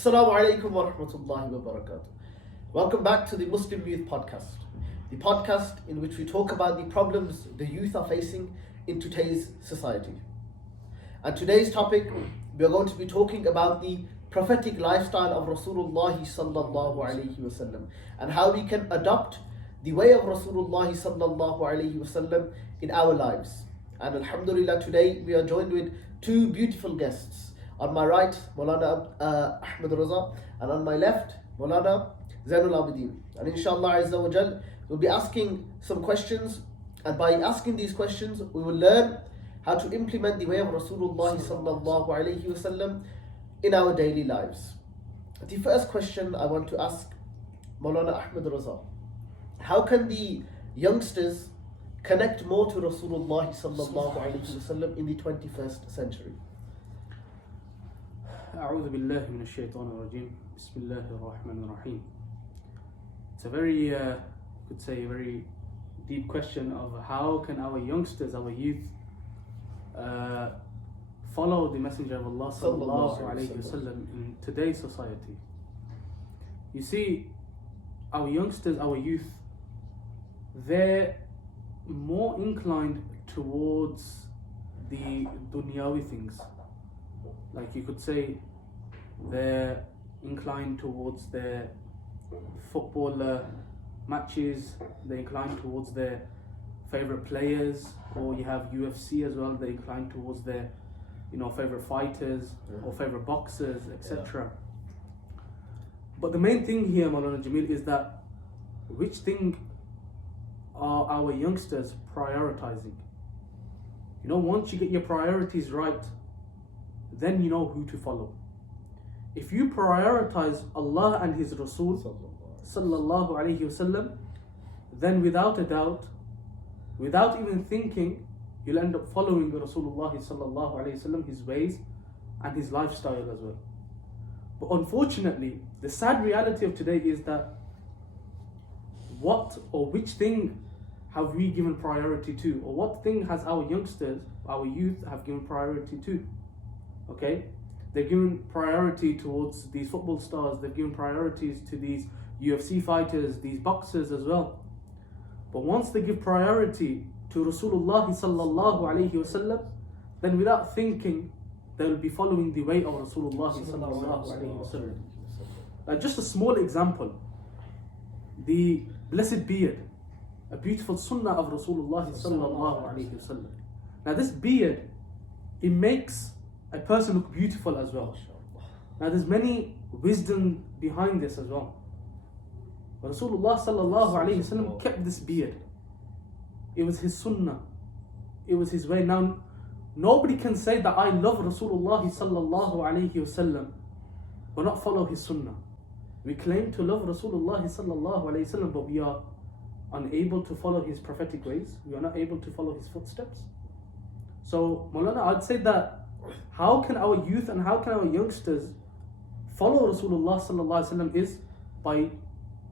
Assalamu alaikum wa rahmatullahi wa barakatuh. Welcome back to the Muslim Youth Podcast, the podcast in which we talk about the problems the youth are facing in today's society. And today's topic, we are going to be talking about the prophetic lifestyle of Rasulullah sallallahu alaihi wasallam and how we can adopt the way of Rasulullah sallallahu alaihi wasallam in our lives. And alhamdulillah, today we are joined with two beautiful guests. On my right, Maulana Ahmed Raza, and on my left, Maulana Zainul Abidin. And inshallah Azza wa Jal, we'll be asking some questions, and by asking these questions, we will learn how to implement the way of Rasulullah sallallahu alaihi wasallam in our daily lives. The first question I want to ask Maulana Ahmed Raza: how can the youngsters connect more to Rasulullah sallallahu alaihi wasallam in the 21st century? أعوذ بالله من الشيطان الرجيم بسم الله الرحمن الرحيم. It's a very, could say, a very deep question of how can our youngsters, our youth, follow the Messenger of Allah sallallahu alaihi wasallam in today's society. You see, our youngsters, our youth, they're more inclined towards the dunyawi things. Like you could say, they're inclined towards their football matches, they're inclined towards their favorite players, or you have UFC as well, they're inclined towards their favorite fighters or favorite boxers, etc. But the main thing here, Maulana Jamil, is that which thing are our youngsters prioritizing? Once you get your priorities right, then you know who to follow. If you prioritize Allah and His Rasul sallallahu alaihi wasallam, then without a doubt, without even thinking, you'll end up following Rasulullah sallallahu alaihi wasallam, his ways and his lifestyle as well. But unfortunately, the sad reality of today is that what or which thing have we given priority to, or what thing has our youngsters, our youth have given priority to? Okay, they've given priority towards these football stars, they've given priorities to these UFC fighters, these boxers as well. But once they give priority to Rasulullah sallallahu alaihi wasallam, then without thinking, they'll be following the way of Rasulullah sallallahu alaihi wasallam. Just a small example, the blessed beard, a beautiful sunnah of Rasulullah sallallahu alaihi wasallam. Now this beard, it makes a person look beautiful as well. Now there's many wisdom behind this as well. Rasulullah sallallahu alaihi wasallam kept this beard. It was his sunnah. It was his way. Now nobody can say that I love Rasulullah sallallahu alaihi wasallam but not follow his sunnah. We claim to love Rasulullah sallallahu alaihi wasallam, but we are unable to follow his prophetic ways. We are not able to follow his footsteps. So Maulana, I'd say that how can our youth and how can our youngsters follow Rasulullah sallallahu alaihi wasallam is by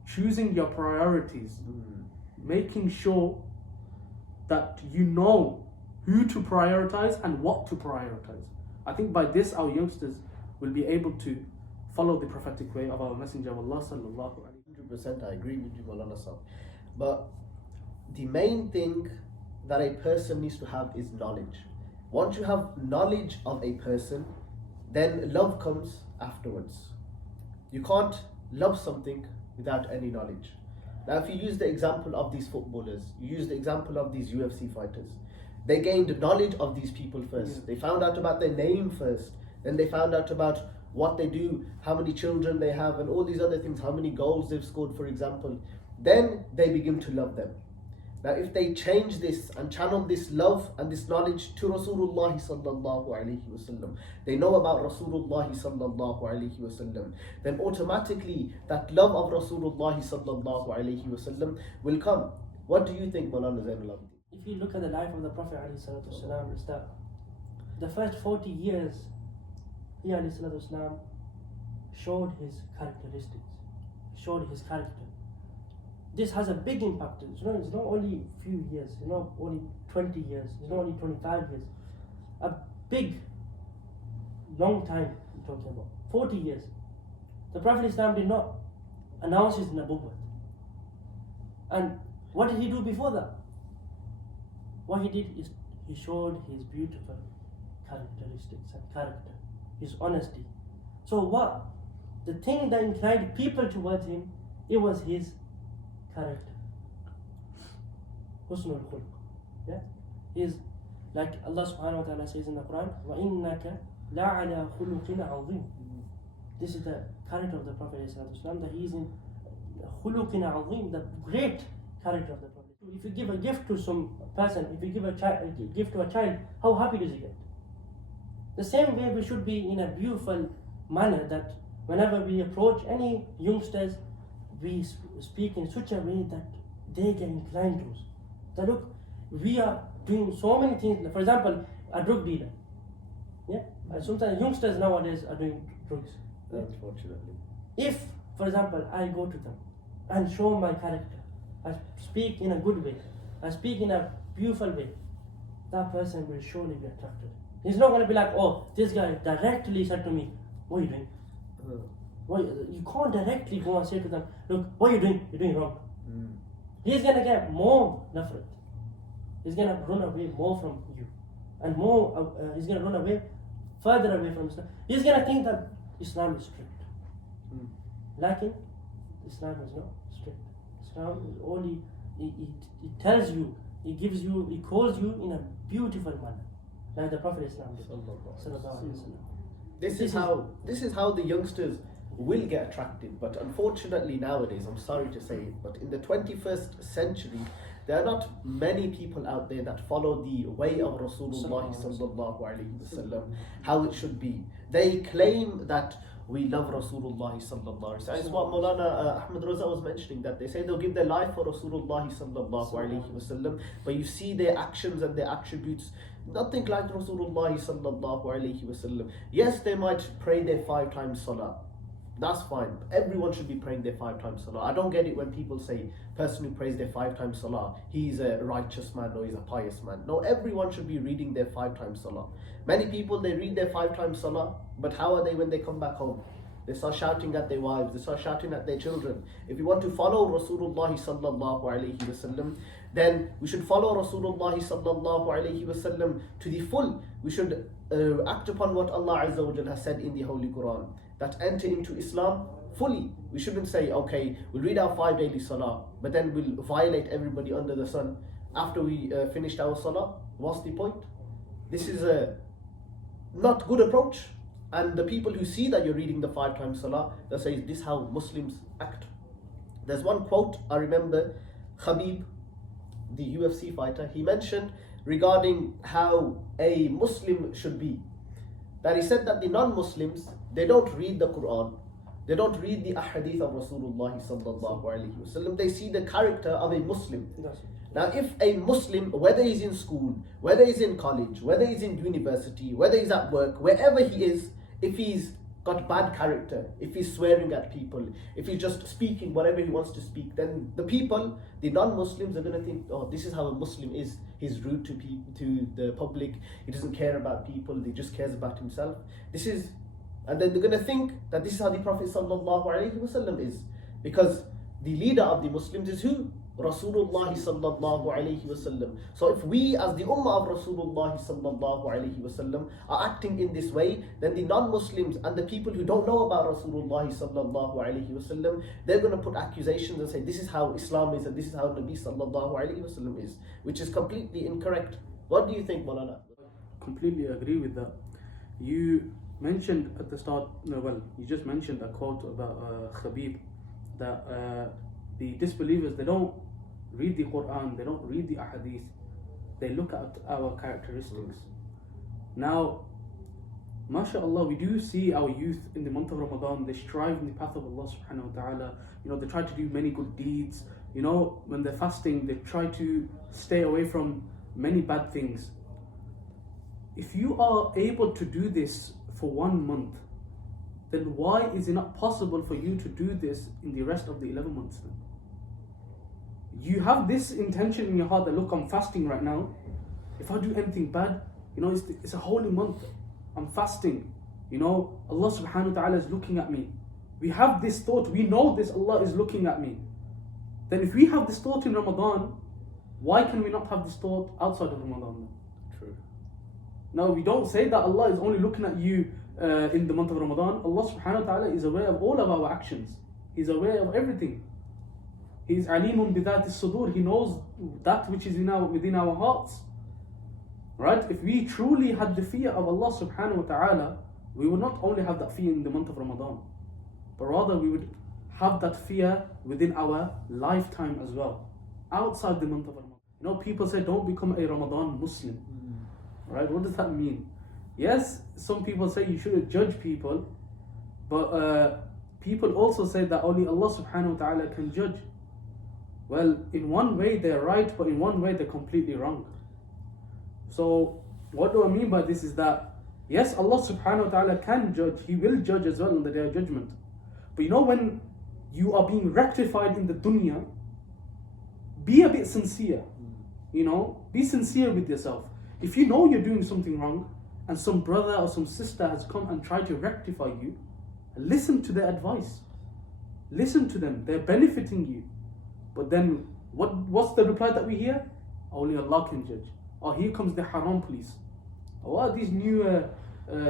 choosing your priorities, making sure that you know who to prioritize and what to prioritize. I think by this our youngsters will be able to follow the prophetic way of our Messenger of Allah sallallahu alaihi wasallam. 100% I agree with you, Maulana Sahib. But the main thing that a person needs to have is knowledge. Once you have knowledge of a person, then love comes afterwards. You can't love something without any knowledge. Now if you use the example of these footballers, you use the example of these UFC fighters, they gained knowledge of these people first. They found out about their name first, then they found out about what they do, how many children they have, and all these other things, how many goals they've scored, for example. Then they begin to love them. Now if they change this and channel this love and this knowledge to Rasulullah sallallahu alaihi wasallam, they know about Rasulullah sallallahu alaihi wasallam, then automatically that love of Rasulullah sallallahu alaihi wasallam will come. What do you think, Maulana Zainul Abidin? If you look at the life of the Prophet ﷺ, is that the first 40 years he ﷺ showed his characteristics, showed his character. This has a big impact. It's not only a few years, it's not only 20 years, it's not only 25 years. A big, long time we're talking about. 40 years. The Prophet Islam did not announce his nubuwwat. And what did he do before that? What he did is he showed his beautiful characteristics and character, his honesty. So what? The thing that inclined people towards him, it was his character. Husnul khulq. Yeah? Is like Allah subhanahu wa ta'ala says in the Quran, وَإِنَّكَ لَعَلَى خُلُقٍ عَظِيمٍ. This is the character of the Prophet ﷺ, that he is in خُلُقٍ عَظِيم, the great character of the Prophet. If you give a gift to some person, if you give a gift to a child, how happy does he get? The same way we should be in a beautiful manner, that whenever we approach any youngsters, we speak in such a way that they get inclined to us. That look, we are doing so many things. For example, a drug dealer. Yeah? And sometimes youngsters nowadays are doing drugs. Unfortunately. If, for example, I go to them and show my character, I speak in a good way, I speak in a beautiful way, that person will surely be attracted. He's not going to be like, oh, this guy directly said to me, what are you doing? Well, you can't directly go and say to them, look, what are you doing? You're doing wrong. He's going to get more nafrat. He's going to run away more from you. And more, he's going to run away, further away from Islam. He's going to think that Islam is strict. Lakin, Islam is not strict. Islam is only, it tells you, it gives you, it calls you in a beautiful manner. Like the Prophet Islam did. This is how the youngsters will get attracted. But unfortunately nowadays, I'm sorry to say it, but in the 21st century, there are not many people out there that follow the way of Rasulullah sallallahu alaihi wasallam, how it should be. They claim that we love Rasulullah sallallahu alaihi wasallam. It's what Maulana Ahmad Raza was mentioning, that they say they'll give their life for Rasulullah sallallahu alaihi wasallam, but you see their actions and their attributes, nothing like Rasulullah sallallahu alaihi wasallam. Yes, they might pray their 5 times salah. That's fine. Everyone should be praying their 5 times salah. I don't get it when people say, person who prays their 5 times salah, he's a righteous man or he's a pious man. No, everyone should be reading their 5 times salah. Many people, they read their 5 times salah, but how are they when they come back home? They start shouting at their wives, they start shouting at their children. If we want to follow Rasulullah sallallahu alaihi wasallam, then we should follow Rasulullah sallallahu alaihi wasallam to the full. We should act upon what Allah Azza wa Jalla has said in the Holy Quran, that enter into Islam fully. We shouldn't say, okay, we'll read our 5 daily salah, but then we'll violate everybody under the sun after we finished our salah. What's the point? This is a not good approach. And the people who see that you're reading the 5 times salah, they say, this is how Muslims act. There's one quote I remember, Khabib, the UFC fighter, he mentioned regarding how a Muslim should be. That he said that the non-Muslims, they don't read the Quran, they don't read the ahadith of Rasulullah sallallahu alaihi wasallam. They see the character of a Muslim. Now, if a Muslim, whether he's in school, whether he's in college, whether he's in university, whether he's at work, wherever he is, if he's got bad character, if he's swearing at people, if he's just speaking whatever he wants to speak, then the people, the non-Muslims, are going to think, oh, this is how a Muslim is. He's rude to people, to the public. He doesn't care about people. He just cares about himself. And then they're going to think that this is how the Prophet sallallahu alaihi wasallam is, because the leader of the Muslims is who? Rasulullah sallallahu alaihi wasallam. So if we as the ummah of Rasulullah sallallahu alaihi wasallam are acting in this way, then the non-Muslims and the people who don't know about Rasulullah sallallahu alaihi wasallam, they're going to put accusations and say this is how Islam is and this is how Nabi sallallahu alaihi wasallam is, which is completely incorrect. What do you think, Maulana? Completely agree with that. You mentioned at the start, you just mentioned a quote about Khabib, that the disbelievers, they don't read the Quran, they don't read the ahadith, they look at our characteristics. Now, mashallah, we do see our youth in the month of Ramadan, they strive in the path of Allah subhanahu wa ta'ala. They try to do many good deeds. When they're fasting, they try to stay away from many bad things. If you are able to do this for 1 month, then why is it not possible for you to do this in the rest of the 11 months then? You have this intention in your heart that, look, I'm fasting right now. If I do anything bad, it's a holy month. I'm fasting. Allah subhanahu wa ta'ala is looking at me. we have this thought, we know this, Allah is looking at me. Then if we have this thought in Ramadan, why can we not have this thought outside of Ramadan? True. Now, we don't say that Allah is only looking at you in the month of Ramadan. Allah subhanahu wa ta'ala is aware of all of our actions. He's aware of everything. He is alimun bidhat as-sudur. He knows that which is within our hearts. Right? If we truly had the fear of Allah subhanahu wa ta'ala, we would not only have that fear in the month of Ramadan, but rather we would have that fear within our lifetime as well, outside the month of Ramadan. You know, people say don't become a Ramadan Muslim. Right? What does that mean? Yes, some people say you shouldn't judge people, but people also say that only Allah subhanahu wa ta'ala can judge. Well, in one way they're right, but in one way they're completely wrong. So what do I mean by this is that yes, Allah subhanahu wa ta'ala can judge, He will judge as well on the Day of Judgment. But you know, when you are being rectified in the dunya, be a bit sincere. You know, be sincere with yourself. If you know you're doing something wrong and some brother or some sister has come and tried to rectify you, listen to their advice. Listen to them. They're benefiting you. But then what's the reply that we hear? Only Allah can judge. Oh, here comes the haram police. What are these new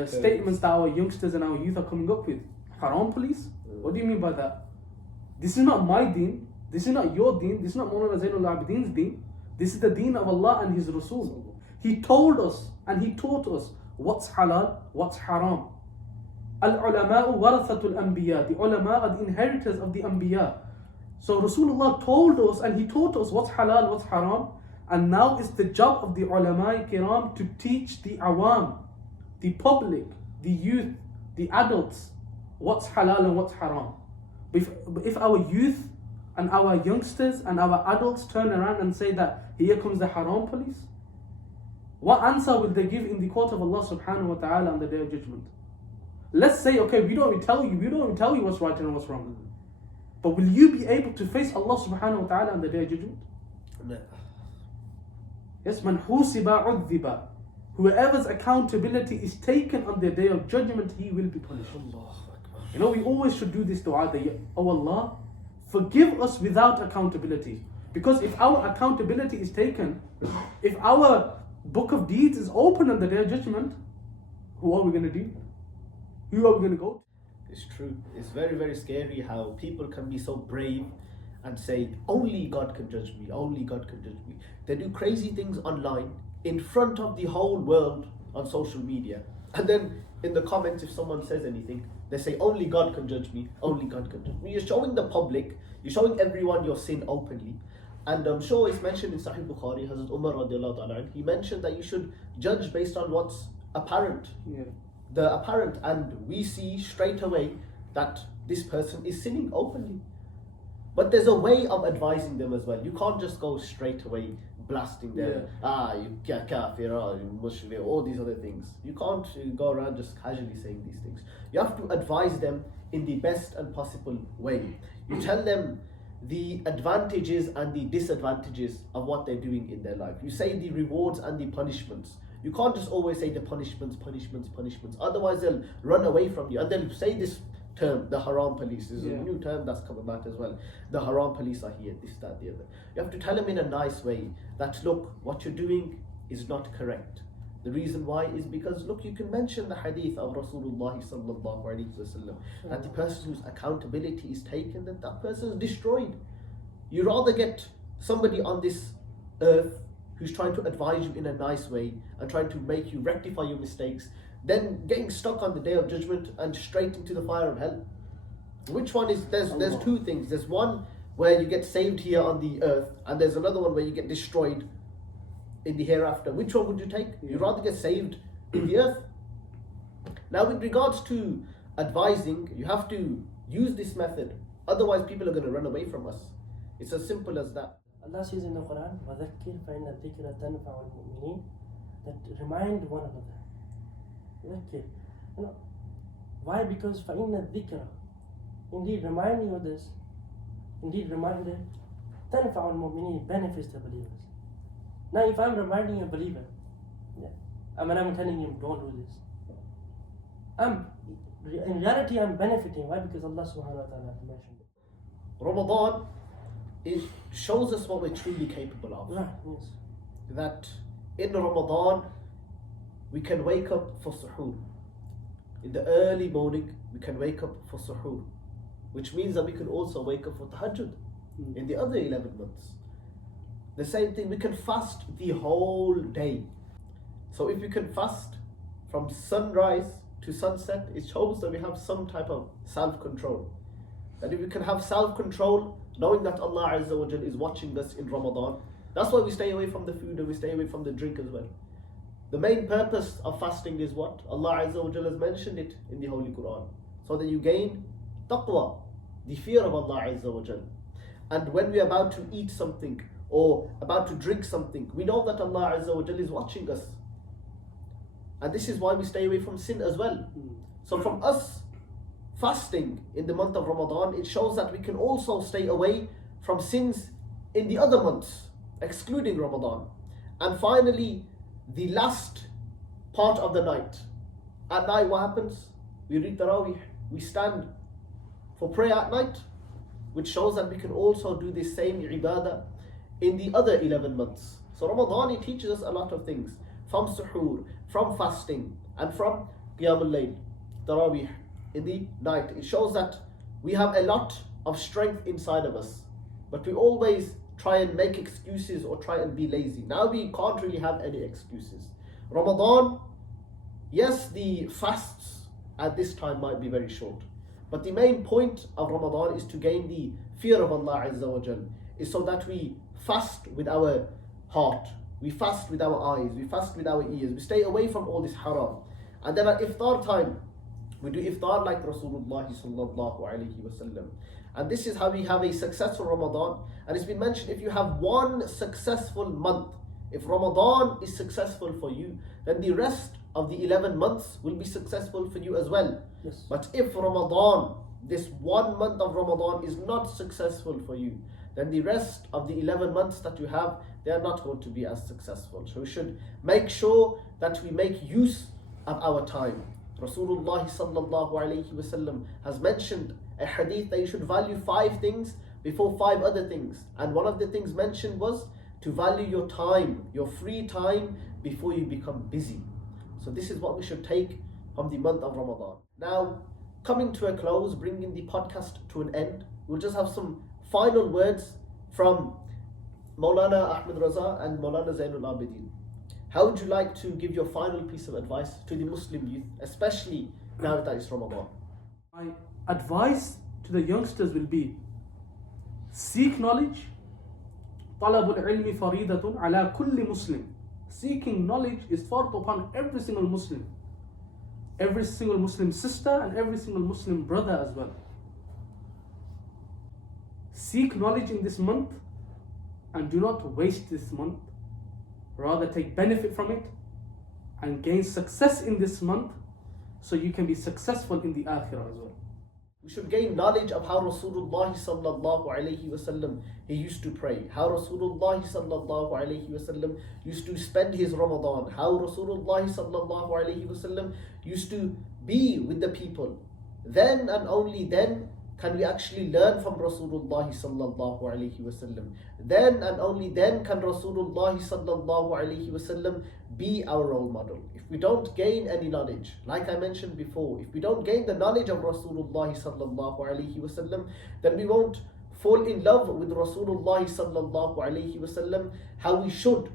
statements that our youngsters and our youth are coming up with? Haram police? What do you mean by that? This is not my deen. This is not your deen. This is not Mawlana Zainul Abidin's deen. This is the deen of Allah and His Rasul. He told us and He taught us what's halal, what's haram. Al-ulama'u warathatul anbiya. The ulama are the inheritors of the anbiya. So Rasulullah told us and He taught us what's halal, what's haram. And now it's the job of the ulama kiram to teach the awam, the public, the youth, the adults, what's halal and what's haram. But if our youth and our youngsters and our adults turn around and say that here comes the haram police, what answer will they give in the court of Allah subhanahu wa ta'ala on the Day of Judgment? Let's say, okay, we don't even tell you what's right and what's wrong. But will you be able to face Allah subhanahu wa ta'ala on the Day of Judgment? No. Yes, man husiba udhiba. Whoever's accountability is taken on the Day of Judgment, he will be punished. You know, we always should do this dua that, oh Allah, forgive us without accountability. Because if our accountability is taken, if our book of deeds is open on the Day of Judgment, who are we going to do? Who are we going to go to? It's true. It's very, very scary how people can be so brave and say, only God can judge me, only God can judge me. They do crazy things online in front of the whole world on social media. And then in the comments, if someone says anything, they say, only God can judge me, only God can judge me. You're showing the public, you're showing everyone your sin openly. And I'm sure it's mentioned in Sahih Bukhari, Hazrat Umar radiallahu ta'ala, he mentioned that you should judge based on what's apparent. Yeah. The apparent, and we see straight away that this person is sinning openly. But there's a way of advising them as well. You can't just go straight away blasting them. You kafir, you Muslim, all these other things. You can't go around just casually saying these things. You have to advise them in the best and possible way. You tell them the advantages and the disadvantages of what they're doing in their life. You say the rewards and the punishments. You can't just always say the punishments. Otherwise they'll run away from you. And they'll say this term, the haram police. This is a new term that's come about as well. The haram police are here, this, that, the other. You have to tell them in a nice way that, look, what you're doing is not correct. The reason why is because, look, you can mention the hadith of Rasulullah sallallahu alaihi wasallam that the person whose accountability is taken, that person is destroyed. You rather get somebody on this earth who's trying to advise you in a nice way and trying to make you rectify your mistakes, then getting stuck on the Day of Judgment and straight into the fire of hell. Which one is, there's two things. There's one where you get saved here on the earth, and there's another one where you get destroyed in the hereafter. Which one would you take? You'd rather get saved in the earth. Now with regards to advising, you have to use this method. Otherwise people are going to run away from us. It's as simple as that. Allah says in the Quran, وَذَكِّرْ فَإِنَّ الذِّكْرَ تَنْفَعُ الْمُؤْمِنِينَ, that remind one another. Okay. You know, why? Because فَإِنَّ الذِّكْرَ, indeed reminding others, indeed reminder, تَنْفَعُ الْمُؤْمِنِينَ, benefits the believers. Now if I'm reminding a believer, I'm telling him don't do this, in reality I'm benefiting. Why? Because Allah subhanahu wa ta'ala mentioned it. Ramadan, it shows us what we're truly capable of. Right, yes. That in Ramadan, we can wake up for suhoor. In the early morning, we can wake up for suhoor, which means that we can also wake up for tahajjud in the other 11 months. The same thing, we can fast the whole day. So if we can fast from sunrise to sunset, it shows that we have some type of self-control. That if we can have self-control, knowing that Allah Azza wa Jal is watching us in Ramadan, that's why we stay away from the food and we stay away from the drink as well. The main purpose of fasting is what? Allah Azza wa Jal has mentioned it in the Holy Quran. So that you gain taqwa, the fear of Allah Azza wa Jal. And when we're about to eat something or about to drink something, we know that Allah Azza wa Jal is watching us. And this is why we stay away from sin as well. So from us fasting in the month of Ramadan, it shows that we can also stay away from sins in the other months, excluding Ramadan. And finally, the last part of the night. At night, what happens? We read Tarawih, we stand for prayer at night, which shows that we can also do the same ibadah in the other 11 months. So Ramadan, it teaches us a lot of things, from suhoor, from fasting, and from Qiyamul Layl, Tarawih, in the night. It shows that we have a lot of strength inside of us, but we always try and make excuses or try and be lazy. Now we can't really have any excuses. Ramadan, yes, the fasts at this time might be very short, but the main point of Ramadan is to gain the fear of Allah Azza wa Jal, is so that we fast with our heart, we fast with our eyes, we fast with our ears, we stay away from all this haram. And then at iftar time, we do iftar like Rasulullah sallallahu alayhi wa sallam. And this is how we have a successful Ramadan. And it's been mentioned, if you have one successful month, if Ramadan is successful for you, then the rest of the 11 months will be successful for you as well. Yes. But if Ramadan, this 1 month of Ramadan is not successful for you, then the rest of the 11 months that you have, they are not going to be as successful. So we should make sure that we make use of our time. Rasulullah sallallahu alayhi wa sallam has mentioned a hadith that you should value 5 things before 5 other things. And one of the things mentioned was to value your time, your free time, before you become busy. So this is what we should take from the month of Ramadan. Now, coming to a close, bringing the podcast to an end, we'll just have some final words from Maulana Ahmed Raza and Maulana Zainul Abidin. How would you like to give your final piece of advice to the Muslim youth, especially now that it's Ramadan? My advice to the youngsters will be, seek knowledge. طلب العلم فريضة على كل مسلم. Seeking knowledge is fard upon every single Muslim. Every single Muslim sister and every single Muslim brother as well. Seek knowledge in this month and do not waste this month. Rather take benefit from it and gain success in this month so you can be successful in the akhirah as well. We should gain knowledge of how Rasulullah sallallahu alayhi wa sallam, he used to pray, how Rasulullah sallallahu alayhi wa sallam used to spend his Ramadan, how Rasulullah sallallahu alayhi wa sallam used to be with the people. Then and only then can we actually learn from Rasulullah sallallahu alayhi wa sallam. Then and only then can Rasulullah sallallahu alayhi wa sallam be our role model. If we don't gain any knowledge, like I mentioned before, if we don't gain the knowledge of Rasulullah sallallahu alayhi wa sallam, then we won't fall in love with Rasulullah sallallahu alayhi wa sallam how we should.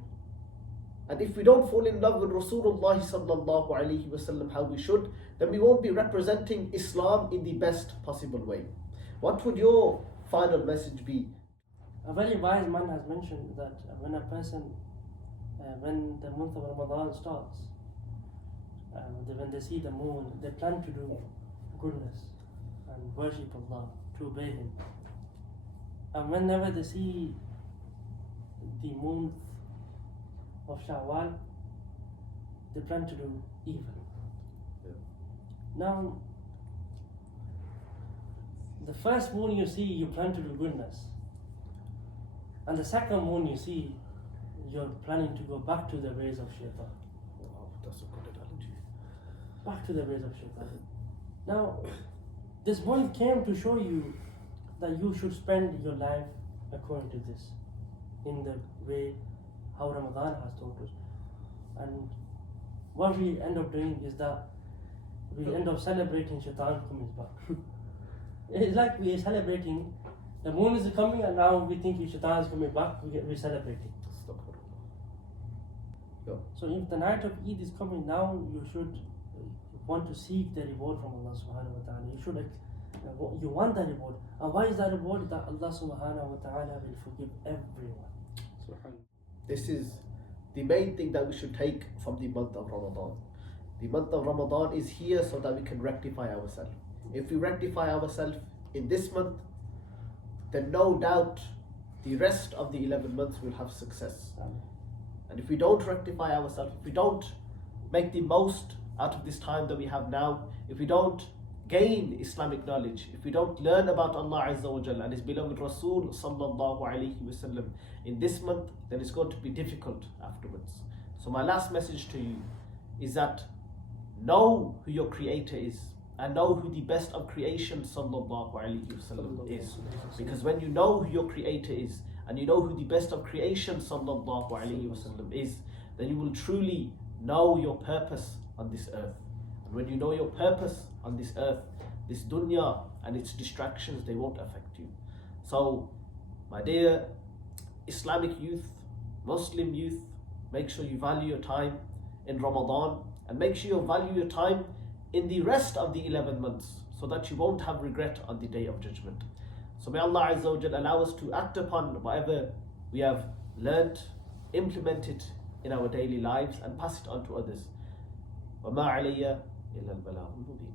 And if we don't fall in love with Rasulullah sallallahu alayhi wa sallam how we should, then we won't be representing Islam in the best possible way. What would your final message be? A very wise man has mentioned that when a person, when the month of Ramadan starts, when they see the moon, they plan to do goodness and worship Allah, to obey Him. And whenever they see the month of Shawwal, they plan to do evil. Now, the first moon you see, you plan to do goodness. And the second moon you see, you're planning to go back to the ways of shaitan. Wow, that's a good analogy. Back to the ways of shaitan. Now, this boy came to show you that you should spend your life according to this, in the way how Ramadan has taught us. And what we end up doing is that we end up celebrating Shaitan coming back. It's like we are celebrating, the moon is coming and now we think Shaitan is coming back, we're celebrating. So if the night of Eid is coming now, you should want to seek the reward from Allah subhanahu wa ta'ala. You should you want that reward. And why is that reward? That Allah subhanahu wa ta'ala will forgive everyone. This is the main thing that we should take from the month of Ramadan. The month of Ramadan is here so that we can rectify ourselves. If we rectify ourselves in this month, then no doubt the rest of the 11 months will have success. And if we don't rectify ourselves, if we don't make the most out of this time that we have now, if we don't gain Islamic knowledge, if we don't learn about Allah Azza wa Jalla and His beloved Rasul Sallallahu Alaihi Wasallam in this month, then it's going to be difficult afterwards. So my last message to you is that know who your Creator is and know who the best of creation Sallallahu Alaihi Wasallam is. Because when you know who your Creator is and you know who the best of creation Sallallahu Alaihi Wasallam is, then you will truly know your purpose on this earth. And when you know your purpose on this earth, this dunya and its distractions, they won't affect you. So, my dear Islamic youth, Muslim youth, make sure you value your time in Ramadan and make sure you value your time in the rest of the 11 months so that you won't have regret on the Day of Judgment. So may Allah Azza wa Jalla allow us to act upon whatever we have learnt, implement it in our daily lives and pass it on to others. وَمَا عَلَيَّ إِلَّا الْبَلَاغُ الْمُبِينُ.